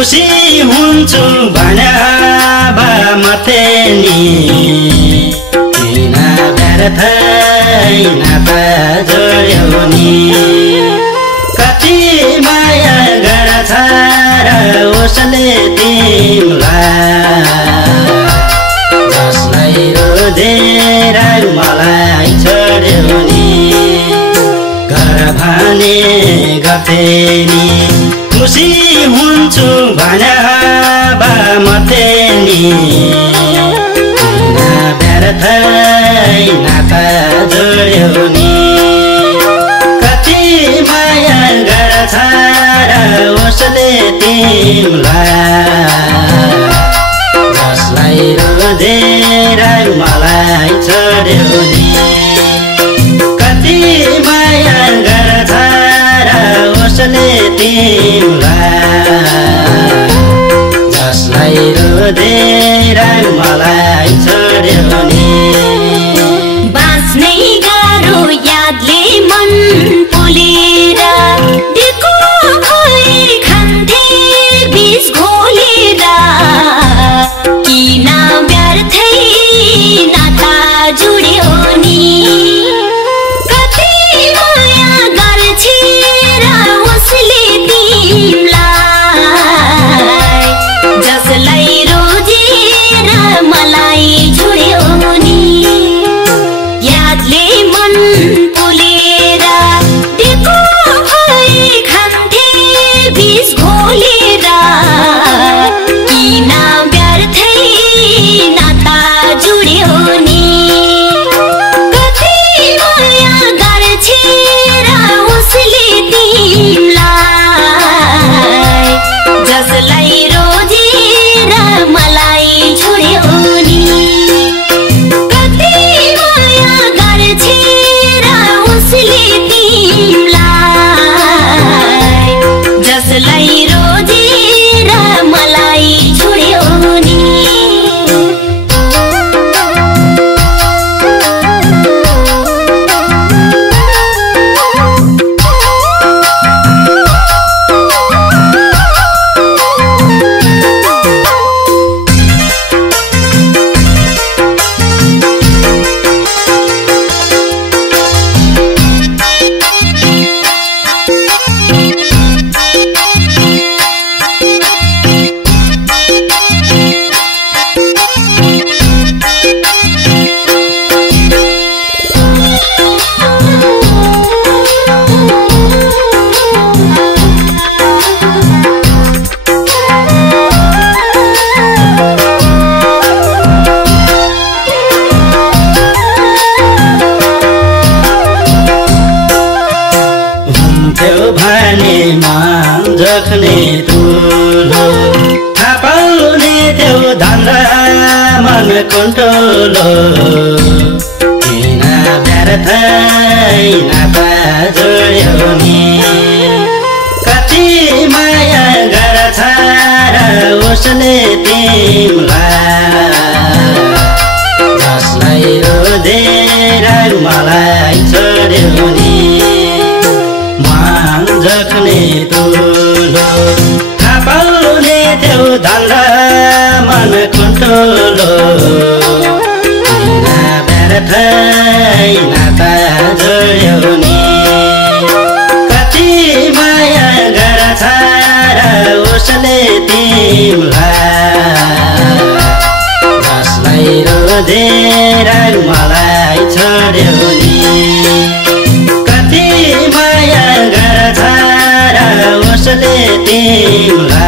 खुसी हुन्छु भन्याबा मथे नि किन व्यर्थै नाता जोड्यौ नि कति माया गर्छ र उसले तिमीलाई जसलाई रोजेर मलाई छोड्यौ नि घर भने गथे नि खुसी हुन्छु भन्याबा मथे नि किन व्यर्थै नाता जोड्यौ नि कति माया गर्छ र उसले तिमीलाई जसलाई रोजेर मलाई छोड्यौ नि कति माया गर्छ र उसले तिमीलाई जसलाई रोजेर मलाई छोड्यौ नि बाँच्नै गाह्रो यादले मन पोलेर दिएको खोइ खान्थे बिस घोलेर किन व्यर्थै नाता जुड्यो नि कति माया गर्छे र उसले तिमीलाई जसलाई रोजेर मलाई छोड्यो नि यादले मन पोलेर दिएको खोइ खान्थे बिस घोलेर किन व्यर्थै नाता जुड्यो नि कति माया गर्छे र उसले तिमीलाई जसलाई रोजेर मलाई छोड्यो नि कति माया गर्छे र उसले तिमीलाई जसलाई रोजेर मलाई छोड्यो नि भने मान जख्ने तुलो थाहा पाउने त्यो धन मन कुण्ठलो किन व्यर्थै नाता जोड्यौ नि कति माया गर्छ र उसले तिमीलाई जसलाई रोजेर मलाई छोड्यौ नि मान जख्ने तुलो थाहा पाउने त्यो धन मन कुण्ठलो किन व्यर्थै नाता जोड्यौ नि कति माया गर्छ र उसले तिमीलाई जसलाई रोजेर मलाई छोड्यौ नि कति माया गर्छ र उसले तिमीलाई